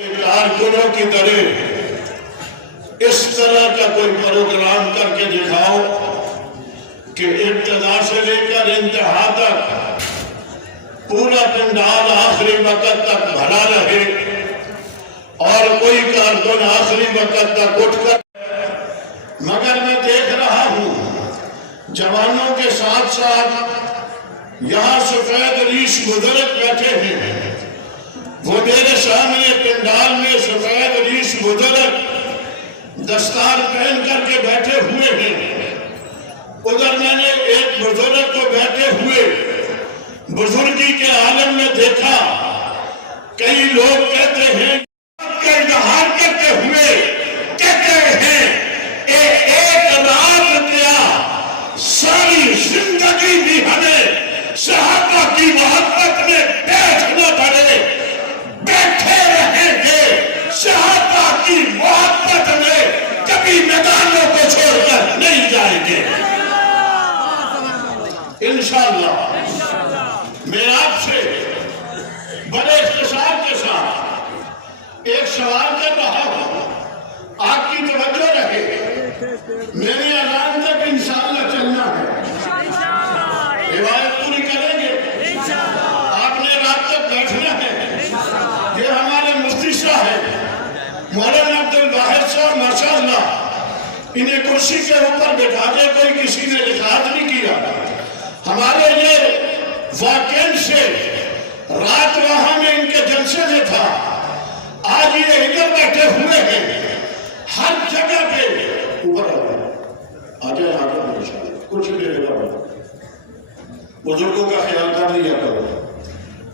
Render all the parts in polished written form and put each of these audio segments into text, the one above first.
کارکنوں کی طرح اس طرح کا کوئی پروگرام کر کے دکھاؤ کہ ابتدا سے لے کر انتہا تک پورا پنڈال آخری وقت تک بھرا رہے اور کوئی کارکن آخری وقت تک اٹھ کر، مگر میں دیکھ رہا ہوں جوانوں کے ساتھ ساتھ یہاں سفید ریش بزرگ بیٹھے ہیں، وہ میرے سامنے پنڈال میں سفید ریش بزرگ دستار پہن کر کے بیٹھے ہوئے ہیں۔ ادھر میں نے ایک بزرگ کو بیٹھے ہوئے بزرگی کے عالم میں دیکھا۔ کئی لوگ کہتے ہیں کا اظہار کرتے ہوئے کہتے ہیں ایک رات کیا ساری زندگی بھی ہمیں صحابہ کی محبت میں بیٹھنا پڑے، بیٹھے رہیں گے صحابہ کی محبت میں، کبھی میدانوں کو چھوڑ کر نہیں جائیں گے انشاءاللہ۔ میں آپ سے بڑے اختصار کے ساتھ ایک سوال کر رہا ہوں، آپ کی توجہ رہے، میری اذان تک انشاءاللہ چلنا ہے، روایت پوری کریں گے، آپ نے رات تک بیٹھنا ہے۔ یہ ہمارے مفتی صاحب ہیں مولانا عبدالواحد صاحب، ماشاءاللہ انہیں کرسی کے اوپر بٹھا دے، کوئی کسی نے لحاظ نہیں کیا۔ ہمارے یہ واقعین سے رات وہاں میں ان کے جلسے میں تھا، آج یہ ادھر بیٹھے ہوئے ہیں، ہر جگہ پہ اوپر آجائے انشاءاللہ کچھ بھی لگا بزرگوں کا خیال کر لیا کرو۔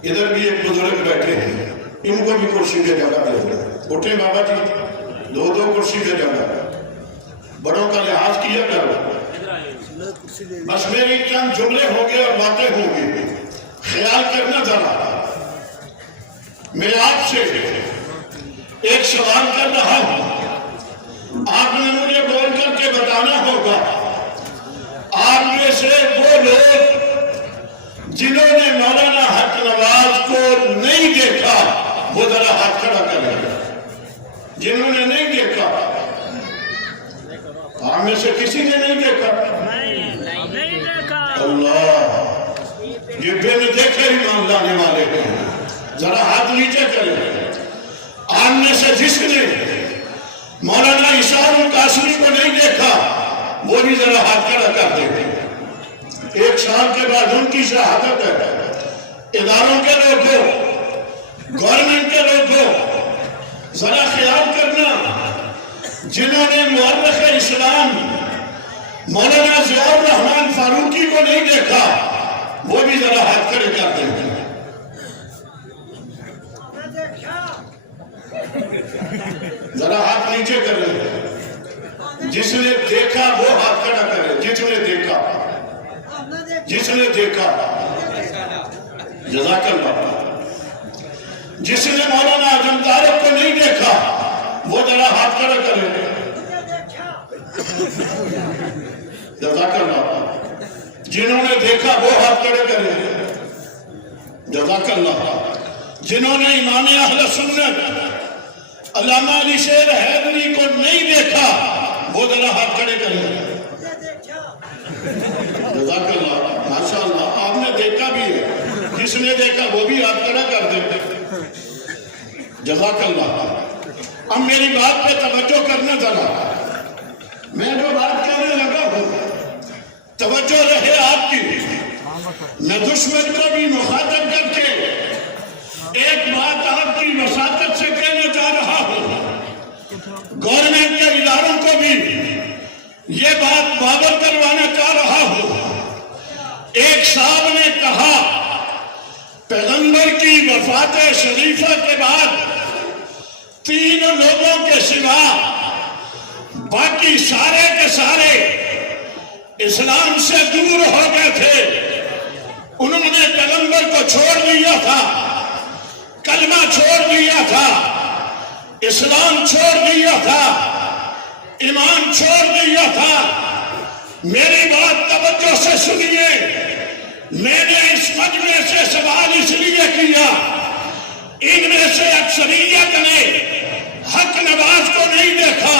ادھر بھی ایک بزرگ بیٹھے ہیں، ان کو بھی کرسی پہ جگہ دے دو، اٹھیں بابا جی، دو کرسی پہ جگہ، بڑوں کا لحاظ کیا کرو۔ بس میری چند جملے ہوں گے اور باتیں ہوں گی، خیال کرنا ذرا۔ میں آپ سے ایک سوال کر رہا ہوں، آپ نے مجھے بول کر کے بتانا ہوگا، آپ میں سے وہ لوگ جنہوں نے مولانا حق نواز کو نہیں دیکھا وہ ذرا ہاتھ کھڑا کریں، جنہوں نے نہیں دیکھا۔ آپ میں سے کسی نے نہیں دیکھا؟ اللہ، یہ بے میں دیکھے ہی مان لانے والے ہیں، ذرا ہاتھ نیچے کریں۔ آپ میں سے جس نے مولانا اشار القاسمی کو نہیں دیکھا وہ بھی ذرا ہاتھ کھڑا کر دیں۔ 1 سال کے بعد ان کی شہادت ہے۔ اداروں کے لوگوں، گورنمنٹ کے لوگوں، ذرا خیال کرنا، جنہوں نے مورخ اسلام مولانا ضیاء الرحمن فاروقی کو نہیں دیکھا وہ بھی ذرا ہاتھ کھڑے کر دیں۔ ذرا ہاتھ نیچے کر لیں، جس نے دیکھا وہ ہاتھ کھڑا کرے، جس نے دیکھا، جس نے دیکھا، جزاک اللہ۔ جس نے مولانا اعظم طارق کو نہیں دیکھا وہ ذرا ہاتھ کھڑا کرے، جزاک اللہ۔ جنہوں نے دیکھا وہ ہاتھ کھڑے کرے، جزاک اللہ۔ جنہوں نے امام اہل سنت علامہ علی شیر حیدری کو نہیں دیکھا وہ ذرا ہاتھ کھڑے کریں، جزاک اللہ۔ ماشاءاللہ آپ نے دیکھا بھی ہے، جس نے دیکھا وہ بھی ہاتھ کھڑا کر دیں، جزاک اللہ۔ اب میری بات پہ توجہ کرنا ذرا، میں جو بات کہنے لگا ہوں توجہ رہے آپ کی۔ میں دشمن کو بھی مخاطب کر کے ایک بات آپ کی وساطت سے کہنا چاہ رہا ہوں، گورنمنٹ کے اداروں کو بھی یہ بات بابر کروانا چاہ رہا ہوں۔ ایک صاحب نے کہا پیغمبر کی وفات شریفہ کے بعد 3 لوگوں کے سوا باقی سارے کے سارے اسلام سے دور ہو گئے تھے۔ انہوں نے پیغمبر کو چھوڑ دیا تھا، کلمہ چھوڑ دیا تھا، اسلام چھوڑ دیا تھا، ایمان چھوڑ دیا تھا۔ میری بات توجہ سے سنیے، میں نے اس مجمع سے سوال اس لیے کیا، ان میں سے اکثریت نے نہیں دیکھا،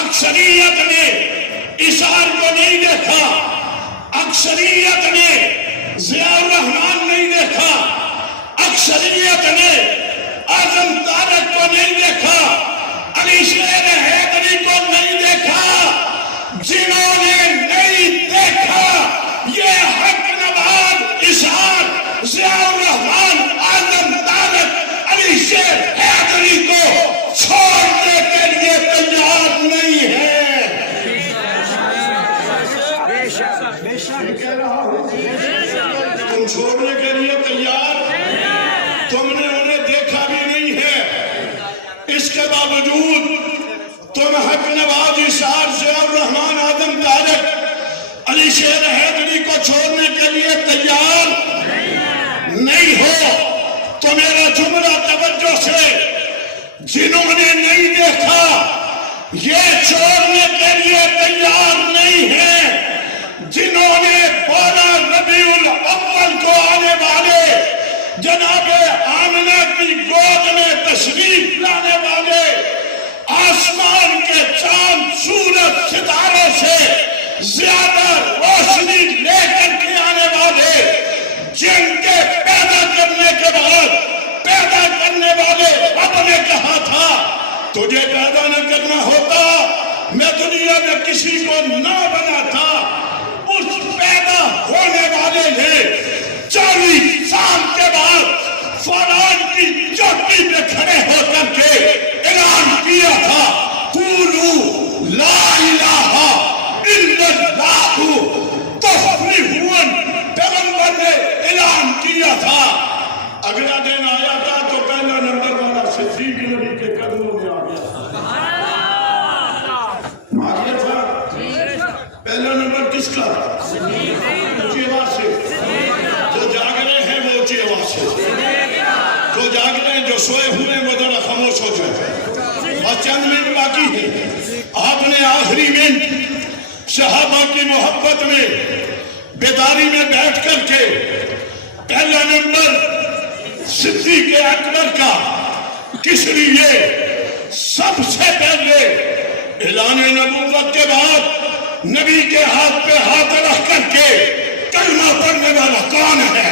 اکثریت نے اشار کو نہیں دیکھا، اکثریت نے ضیاء الرحمان نہیں دیکھا، اکثریت نے اعظم طارق کو نہیں دیکھا، علی شیر حیدری کو نہیں دیکھا۔ جنہوں نے نہیں دیکھا یہ حق نواز، اشار، ضیاء الرحمان، اعظم طارق، علی شیر حیدری کو چھوڑنے کے لیے تیار نہیں ہے۔ تم چھوڑنے کے لیے تیار، تم نے انہیں دیکھا بھی نہیں ہے، اس کے باوجود تم حق نواز، اشار، ضیاء الرحمان، اعظم طارق، علی شیر حیدری کو چھوڑنے کے لیے تیار نہیں ہو تو میرا جملہ توجہ سے، جنہوں نے نہیں دیکھا یہ چھوڑنے کے لیے تیار نہیں ہے۔ جنہوں نے 12 ربیع الاول کو آنے والے جناب آمنہ کی گود میں تشریف لانے والے، آسمان کے چاند، سورج، ستاروں سے زیادہ روشنی لے کر کے آنے والے، جن کے پیدا کرنے کے بعد پیدا کرنے والے رب نے کہا تھا تجھے پیدا نہ کرنا ہوتا، میں دنیا میں کسی کو نہ بناتا، اس پیدا ہونے والے نے 40 سال کے بعد فرعون کی چوٹی پہ کھڑے ہو کر کے اعلان کیا تھا قولوا لا الہ الا اللہ تفلحون۔ پیغمبر نے اعلان کیا تھا، اگلا دن آیا تھا تو پہلا نمبر والا صدیق نبی کے قدموں میں آ گیا تھا۔ پہلا نمبر کس کا؟ اونچی آواز سے جو جاگ رہے ہیں وہ اونچی آواز سے، جو جاگ رہے ہیں، جو سوئے ہوئے وہ ذرا خاموش ہو جائے، اور چند منٹ باقی ہیں۔ آپ نے آخری منٹ صحابہ کی محبت میں بیداری میں بیٹھ کر کے پہلا نمبر صدیق اکبر کا کس لیے سب سے پہلے اعلان نبوت کے بعد نبی کے ہاتھ پہ ہاتھ رکھ کر کے کلمہ پڑھنے والا کون ہے؟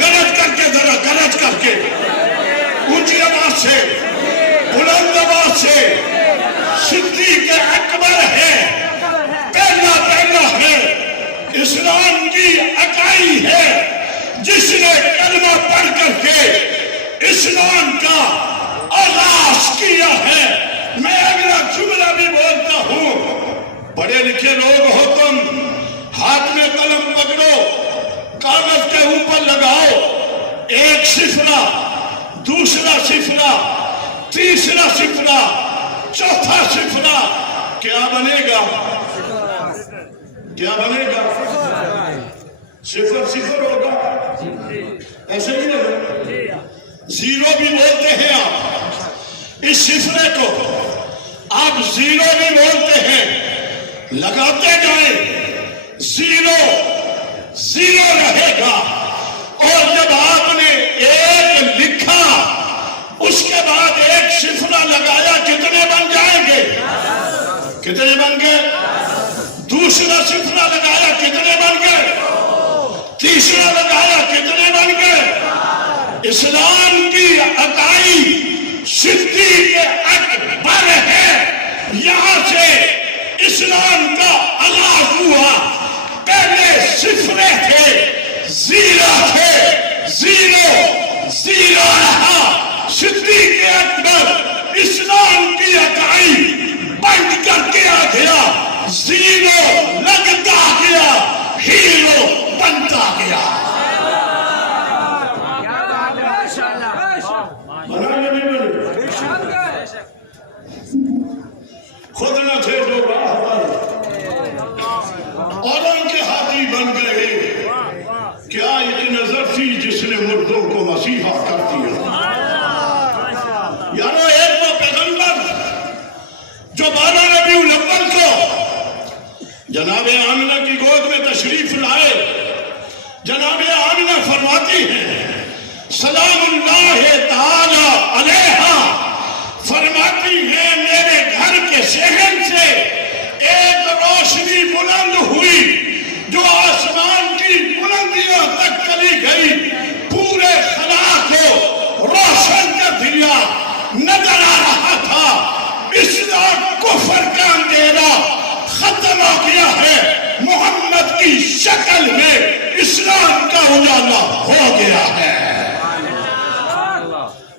گرج کر کے، ذرا گرج کر کے اونچی آواز سے، بلند آواز سے، صدیق اکبر ہے، پہلا ہے، اسلام کی اکائی ہے، جس نے کلمہ پڑھ کر کے اسلام کا آغاز کیا ہے۔ میں اگلا جملہ بھی بولتا ہوں، پڑھے لکھے لوگ ہو تم، ہاتھ میں قلم پکڑو، کاغذ کے اوپر لگاؤ، ایک صفرہ، دوسرا صفرہ، تیسرا صفرہ، چوتھا صفرہ، کیا بنے گا؟ کیا بنے گا؟ صفر صفر ہوگا، ایسے ہی ہوگا، زیرو بھی بولتے ہیں آپ، اس صفرے کو آپ زیرو بھی بولتے ہیں، لگاتے جائیں، زیرو زیرو رہے گا، اور جب آپ نے ایک لکھا اس کے بعد ایک صفرہ لگایا، کتنے بن جائیں گے؟ کتنے بن گئے؟ دوسرا صفرہ لگایا، کتنے بن گئے؟ تیسرا لگایا، کتنے بن گئے؟ اسلام کی اکائی صدیق اکبر ہے، یہاں سے اسلام کا آغاز ہوا۔ پہلے صفرے تھے، زیرو تھے، زیرو رہا، صدیق اکبر اسلام کی اکائی بند کر کے آ گیا، زیرو لگتا گیا، ہیرو بنتا گیا۔ خود نہ تھے جو راہ پر اور ان کے ہاتھی بن گئے، کیا ایک نظر تھی جس نے مردوں کو مسیحا کر دیا۔ یعنی ایک وہ پیغمبر جو 12 ربیع الاول کو جناب آمنہ کی گود میں تشریف لائے، جناب آمنہ فرماتی ہیں سلام اللہ تعالی علیہا، فرماتی ہیں نظریہ نظر آ رہا تھا، اسلام کفر کا اندھیرا ختم ہو گیا ہے، محمد کی شکل میں اسلام کا اجالا ہو گیا ہے۔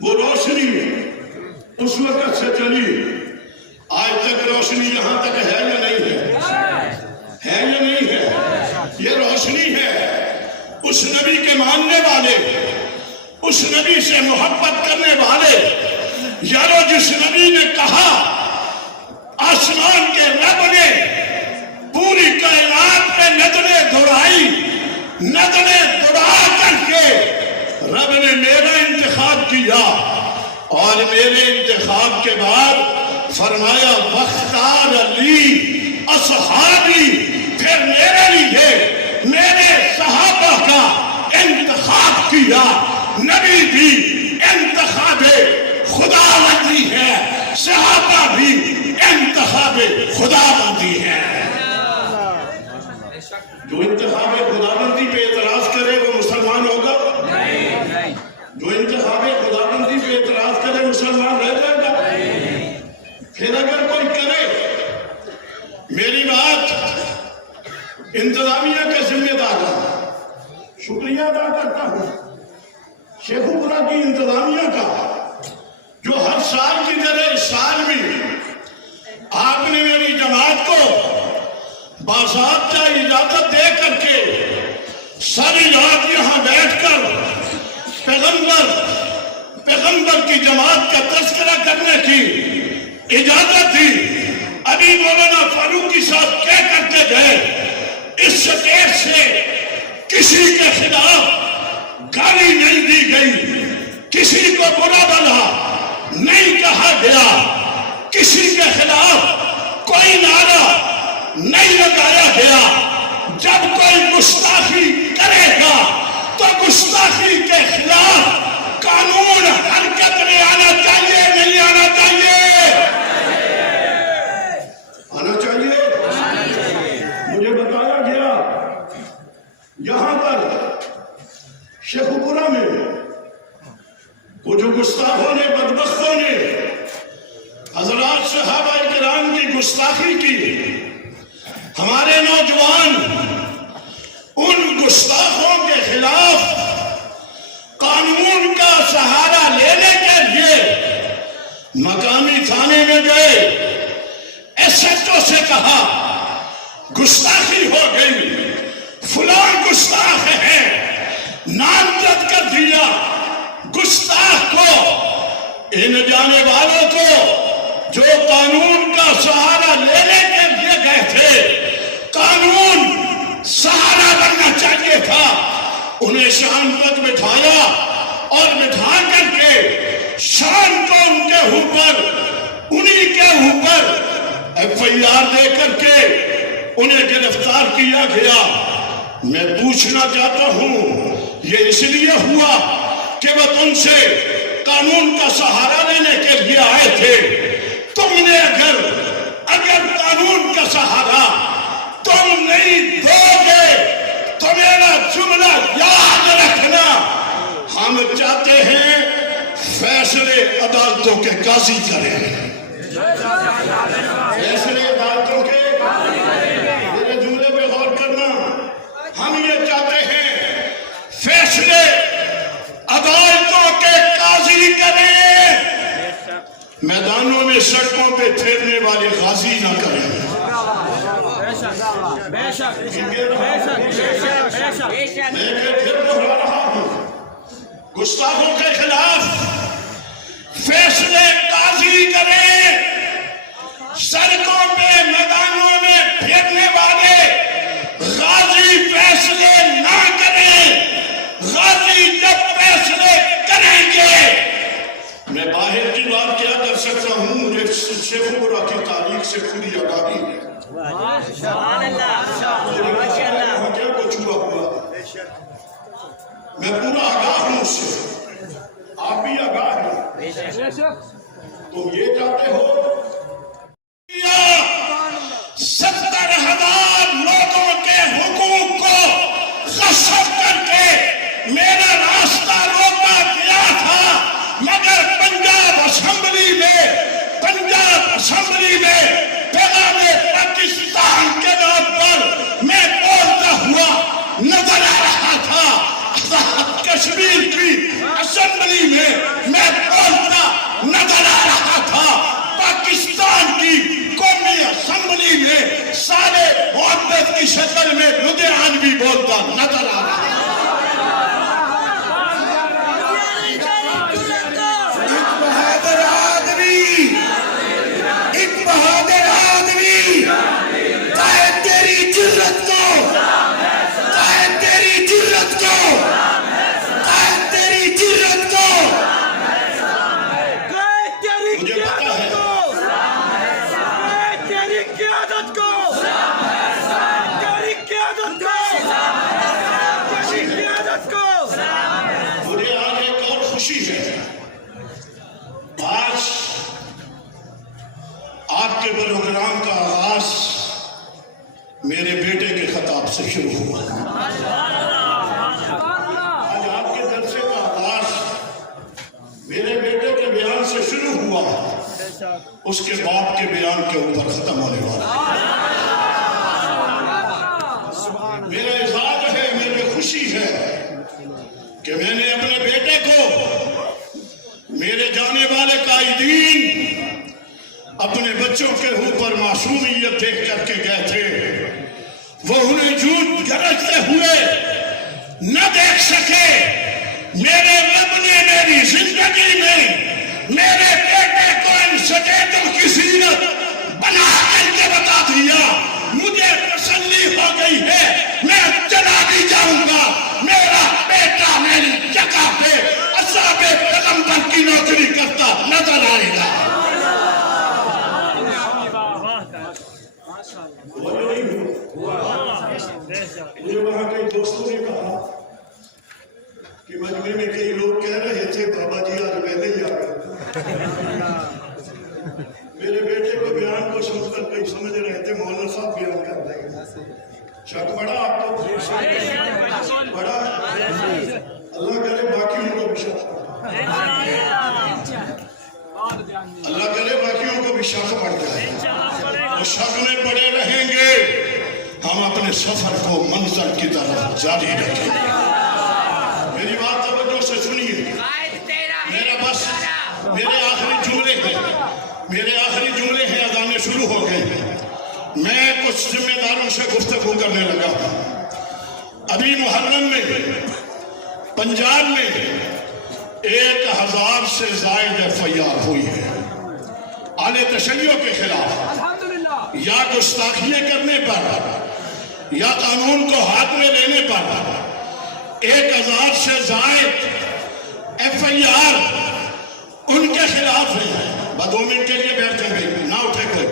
وہ روشنی اس وقت سے چلی، آج تک روشنی یہاں تک ہے یا نہیں ہے یا نہیں ہے؟ یہ روشنی ہے اس نبی کے ماننے والے، اس نبی سے محبت کرنے والے، یارو جس نبی نے کہا آسمان کے رب نے پوری کائنات پہ نظریں دوڑائی، نظریں دوڑا کر کے رب نے میرا انتخاب کیا، اور میرے انتخاب کے بعد فرمایا وختار لی اصحابی، پھر میرے لیے میرے صحابہ کا انتخاب کیا۔ نبی بھی انتخاب خدا بندی ہے، صحابہ بھی انتخاب خدا بندی ہے۔ جو انتخاب خدا بندی پہ اعتراض کرے وہ مسلمان ہوگا؟ جو انتخاب خدا بندی پہ اعتراض کرے مسلمان رہ جائے گا؟ پھر اگر کوئی کرے، میری بات انتظامیہ کے ذمہ دار شکریہ ادا کرتا ہوں شیخوپورہ کی انتظامیہ کا، جو ہر سال کی طرح اس سال بھی آپ نے میری جماعت کو باضابطہ اجازت دے کر کے ساری رات یہاں بیٹھ کر پیغمبر کی جماعت کا تذکرہ کرنے کی اجازت دی۔ ابھی مولانا فاروقی صاحب کیا کرتے گئے، اس سٹیج سے کسی کے خلاف گالی نہیں دی گئی، کسی کو برا بھلا نہیں کہا گیا، کسی کے خلاف کوئی نعرہ نہیں لگایا گیا۔ جب کوئی گستاخی کرے گا تو گستاخی کے خلاف قانون حرکت میں آنا چاہیے، نہیں آنا چاہیے؟ آنا چاہیے۔ مجھے بتایا گیا یہاں پر شیخوپورہ میں وہ جو گستاخوں نے، بدبختوں نے حضرات صحابہ کرام کی گستاخی کی، ہمارے نوجوان ان گستاخوں کے خلاف قانون کا سہارا لینے کے لیے مقامی تھانے میں گئے، ایس ایچ او سے کہا گستاخی ہو گئی، فلان گستاخ ہے، نامزد کر دیا گستاخ کو۔ ان جانے والوں کو جو قانون کا سہارا لینے کے لیے گئے تھے، قانون سہارا بننا چاہیے تھا، انہیں شان تک بٹھایا اور بٹھا کر کے شان کو ان کے اوپر، انہی کے اوپر ایف آئی آر دے کر کے انہیں گرفتار کیا گیا۔ میں پوچھنا چاہتا ہوں یہ اس لیے ہوا کہ وہ تم سے قانون کا سہارا لینے کے لیے آئے تھے؟ تم نے اگر قانون کا سہارا تم نہیں دو گے تو میرا جملہ یاد رکھنا، ہم چاہتے ہیں فیصلے عدالتوں کے قاضی کریں، فیصلے عدالتوں کے، میرے جملے پہ غور کرنا، ہم یہ چاہتے ہیں فیصلے عدالتوں کے قاضی کریں، میدانوں میں سڑکوں پہ پھیرنے والے غازی نہ کریں۔ میں پھر دہرا رہا ہوں، گستاخوں کے خلاف فیصلے قاضی کریں، سڑکوں پہ میدانوں میں پھیرنے والے غازی فیصلے نہ کریں۔ غازی جب فیصلے کریں گے، میں باہر کی بات کیا کر سکتا ہوں، مجھے شیخوپورہ کی تاریخ سے پوری آگاہی ہے، کیا کچھ ہوا میں پورا آگاہ ہوں اس سے، آپ بھی آگاہ ہیں۔ تم یہ چاہتے ہو 70,000 لوگوں کے حقوق کو غصب کر کے میرا راستہ روکا گیا تھا، مگر پنجاب اسمبلی میں، پنجاب اسمبلی میں پیغام پاکستان کے نام پر میں بولتا ہوا نظر آ رہا تھا، کشمیر کی اسمبلی میں بولتا نظر آ رہا تھا، پاکستان کی قومی اسمبلی میں سارے محبت کی شکل میں لدھیان بھی بولتا نظر آ رہا تھا۔ آپ کے پروگرام کا آغاز میرے بیٹے کے خطاب سے شروع ہوا۔ آج آپ کے جلسے کا آغاز میرے بیٹے کے بیان سے شروع ہوا، اس کے باپ کے بیان کے اوپر ختم ہونے والا۔ میرا اعزاز ہے، میری خوشی ہے کہ میں نے اپنے بیٹے کو، میرے جانے والے قائدین اپنے بچوں کے اوپر معصومیت دیکھ کر کے گئے تھے، وہ انہیں جھوٹ گرجتے ہوئے نہ دیکھ سکے۔ میرے رب نے میری زندگی میں میرے بیٹے کو ان سجیدوں کی زینت بنا کر کے بتا دیا، مجھے تسلی ہو گئی ہے، میں چلا بھی جاؤں گا، میرا بیٹا میری جگہ پہ اصحاب پیغمبر کی نوکری کرتا نظر آئے گا۔ مجھے وہاں کئی دوستوں نے کہا کہ مجمع میں کئی لوگ کہہ رہے تھے بابا جی آج میں نہیں آ گیا۔ میرے بیٹے کو بیان کو سمجھ کر کئی سمجھ رہے تھے مولانا صاحب بیان کر رہے ہیں۔ شک بڑا آپ کو بڑا، اللہ کرے باقیوں کو بھی شک پڑے، اللہ کرے باقیوں کو بھی شک پڑ جائے، وہ شک میں پڑے رہیں گے، ہم اپنے سفر کو منزل کی طرف جاری رکھیں گے۔ میری بات توجہ سے سنیے، میرے آخری جملے ہیں، اذانیں شروع ہو گئی ہیں، میں کچھ ذمہ داروں سے گفتگو کرنے لگا ہوں۔ ابھی محرم میں پنجاب میں 1000 سے زائد FIR ہوئی ہے اعلی تشیع کے خلاف، یا گستاخیاں کرنے پر یا قانون کو ہاتھ میں لینے پر 1000 سے زائد FIR ان کے خلاف ہے۔ 2 منٹ کے لیے بیٹھ جائیں گے، نہ اٹھے کوئی،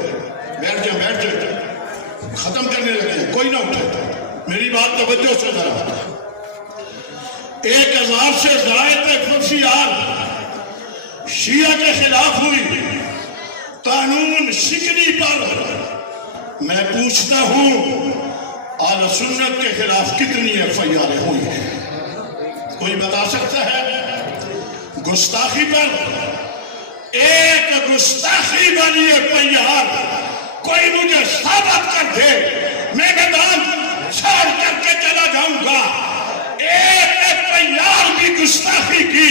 بیٹھ جائیں، ختم کرنے لگے، کوئی نہ اٹھے، میری بات توجہ سے ذرا۔ 1000 سے زائد FIR شیعہ کے خلاف ہوئی، قانون شکنی پر میں پوچھتا ہوں اہل سنت کے خلاف کتنی FIR ہوئی ہیں؟ کوئی بتا سکتا ہے؟ گستاخی پر ایک گستاخی والی FIR کوئی مجھے ثابت کر دے، میں میدان چھوڑ کر کے چلا جاؤں گا۔ ایک FIR بھی گستاخی کی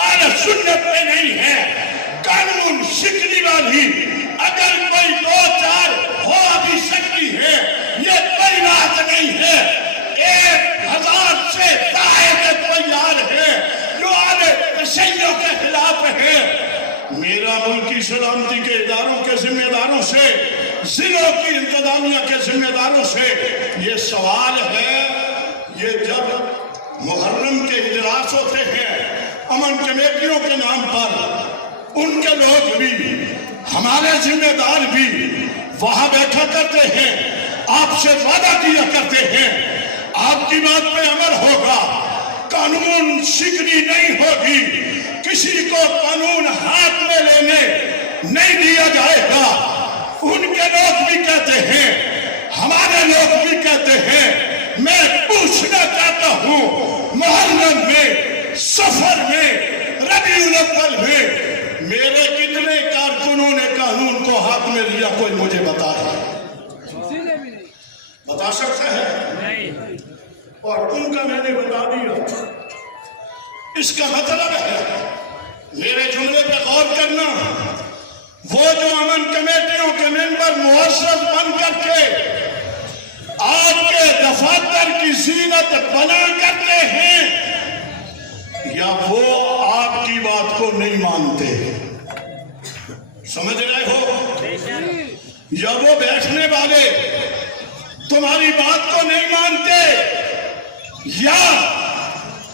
اہل سنت میں نہیں ہے، قانون شکنی والی اگر کوئی 2-4 ہو بھی سکتی ہے، یہ کوئی بات نہیں ہے۔ 1000 سے زائد FIR ہے جو اعلی تشیع کے خلاف ہے۔ میرا ملکی سلامتی کے اداروں کے ذمہ داروں سے، ضلعوں کی انتظامیہ کے ذمہ داروں سے یہ سوال ہے، یہ جب محرم کے اجلاس ہوتے ہیں امن کمیٹیوں کے نام پر، ان کے لوگ بھی، ہمارے ذمہ دار بھی وہاں بیٹھا کرتے ہیں، آپ سے وعدہ کیا کرتے ہیں آپ کی بات پہ عمل ہوگا، قانون شکنی نہیں ہوگی، کسی کو قانون ہاتھ میں لینے نہیں دیا جائے گا۔ ان کے لوگ بھی کہتے ہیں، ہمارے لوگ بھی کہتے ہیں۔ میں پوچھنا چاہتا ہوں، محرم میں، سفر میں، ربیع الاول میں میرے کتنے کارکنوں نے قانون کو ہاتھ میں لیا کوئی مجھے بتایا؟ بتا سکتا ہے؟ اور ان کا میں نے بتا دیا۔ اس کا مطلب ہے میرے جملے پہ غور کرنا، وہ جو امن کمیٹیوں کے ممبر معزز بن کر کے آپ کے دفاتر کی زینت بنا کرتے ہیں، یا وہ آپ کی بات کو نہیں مانتے؟ سمجھ رہے ہو؟ یا وہ بیٹھنے والے تمہاری بات کو نہیں مانتے، یا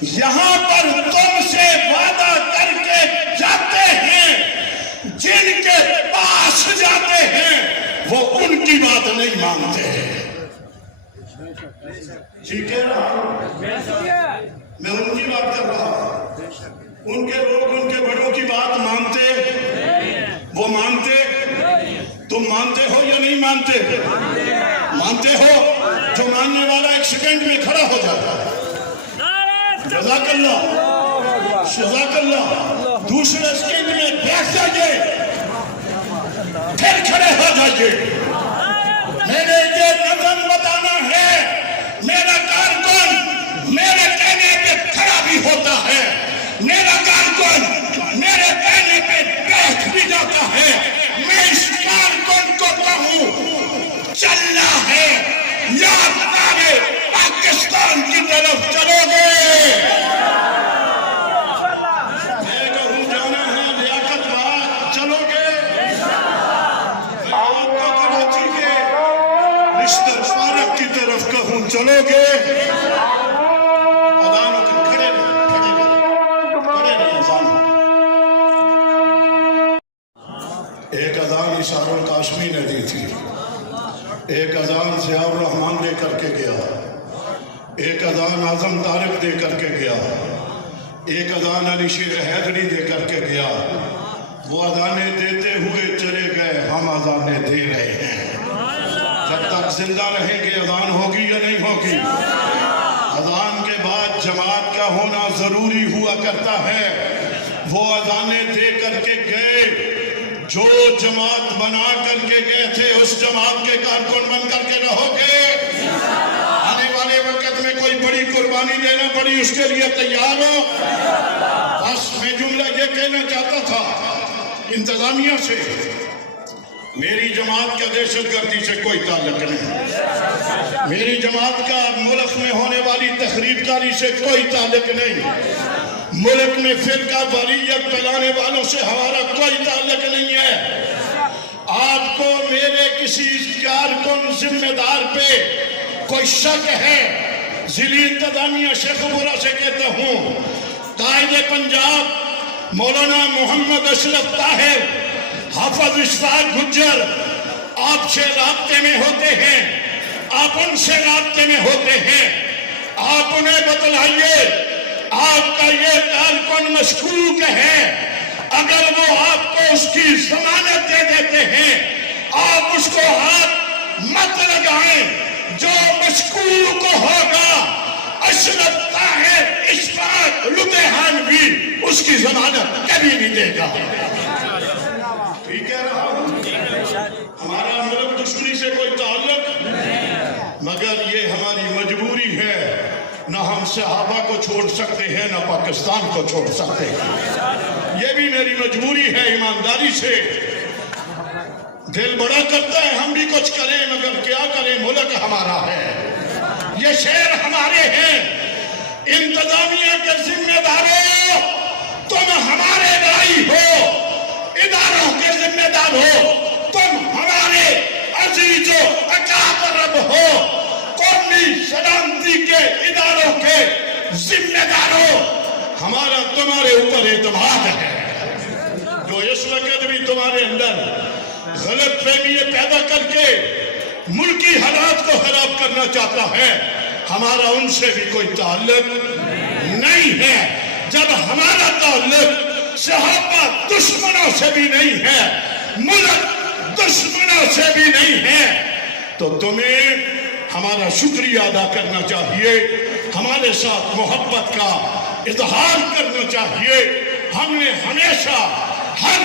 یہاں پر تم سے وعدہ کر کے جاتے ہیں، جن کے پاس جاتے ہیں وہ ان کی بات نہیں مانتے؟ ٹھیک ہے نا؟ میں ان کی بات کر رہا ہوں۔ ان کے لوگ ان کے بڑوں کی بات مانتے؟ وہ مانتے؟ تم مانتے ہو یا نہیں مانتے؟ مانتے ہو؟ جو ماننے والا ایک سیکنڈ میں کھڑا ہو جاتا ہے۔ جزاک اللہ، جزاک اللہ۔ دوسرے سیکنڈ میں بیٹھ جائیے، پھر کھڑے ہو جائیے۔ میں نے یہ نظم بتانا ہے، میرا کارکن میرے کہنے پہ کھڑا بھی ہوتا ہے، میرا کارکن میرے کہنے پہ بیٹھ بھی جاتا ہے۔ میں اس کارکن کو کہوں چلنا ہے یا تارے پاکستان کی طرف چلو گے؟ میں کہوں جانا ہے لیاقت بات، چلو گے؟ آپ کو کراچی کے مسٹر فاروق کی طرف کہوں چلو گے؟ اذان کھڑے رہے اذان۔ ایک اذان اشار القاسمی نے دی تھی، ایک اذان ضیاء الرحمن دے کر کے گیا، ایک اذان اعظم طارق دے کر کے گیا، ایک اذان علی شیر حیدری دے کر کے گیا۔ وہ اذانیں دیتے ہوئے چلے گئے، ہم اذانیں دے رہے ہیں۔ جب تک زندہ رہیں گے اذان ہوگی یا نہیں ہوگی؟ اذان کے بعد جماعت کا ہونا ضروری ہوا کرتا ہے۔ وہ اذانیں دے کر کے گئے، جو جماعت بنا کر کے گئے تھے اس جماعت کے کارکن بن کر کے رہو گے؟ آنے والے وقت میں کوئی بڑی قربانی دینا پڑی اس کے لیے تیار ہو؟ بس میں جملہ یہ کہنا چاہتا تھا انتظامیہ سے، میری جماعت کا دہشت گردی سے کوئی تعلق نہیں، میری جماعت کا ملک میں ہونے والی تخریب کاری سے کوئی تعلق نہیں، ملک میں فرقہ واریت پھیلانے والوں سے ہمارا کوئی تعلق نہیں ہے۔ آپ کو میرے کسی کارکن ذمہ دار پہ کوئی شک ہے، ضلعی انتظامیہ شیخ پورہ سے کہتا ہوں، قائد پنجاب مولانا محمد اشرف طاہر، حافظ اشفاق گجر آپ سے رابطے میں ہوتے ہیں، آپ ان سے رابطے میں ہوتے ہیں، آپ انہیں بتلائیے آپ کا یہ کارکن مشکوک ہے، اگر وہ آپ کو اس کی ضمانت دے دیتے ہیں آپ اس کو ہاتھ مت لگائیں، جو مشکوک ہوگا اشرف طاہر اشفاق لدھیان بھی اس کی ضمانت کبھی نہیں دے گا۔ ٹھیک ہے رہا ہمارا ملک دشمنی سے کوئی تعلق، مگر یہ ہماری مجبوری ہے، نہ ہم صحابہ کو چھوڑ سکتے ہیں نہ پاکستان کو چھوڑ سکتے ہیں، یہ بھی میری مجبوری ہے۔ ایمانداری سے دل بڑا کرتا ہے ہم بھی کچھ کریں، مگر کیا کریں، ملک ہمارا ہے، یہ شہر ہمارے ہیں۔ انتظامیہ کے ذمہ داروں، تم ہمارے بھائی ہو، اداروں کے ذمہ دار ہو، تم ہمارے عزیز و اکابر ہو، قومی سلامتی کے اداروں کے ذمہ داروں، ہمارا تمہارے اوپر اعتماد ہے۔ جو اس وقت بھی تمہارے اندر غلط فہمی پیدا کر کے ملکی حالات کو خراب کرنا چاہتا ہے، ہمارا ان سے بھی کوئی تعلق نہیں ہے۔ جب ہمارا تعلق صحابہ دشمنوں سے بھی نہیں ہے، ملک دشمنوں سے بھی نہیں ہے، تو تمہیں ہمارا شکریہ ادا کرنا چاہیے، ہمارے ساتھ محبت کا اظہار کرنا چاہیے۔ ہم نے ہمیشہ ہر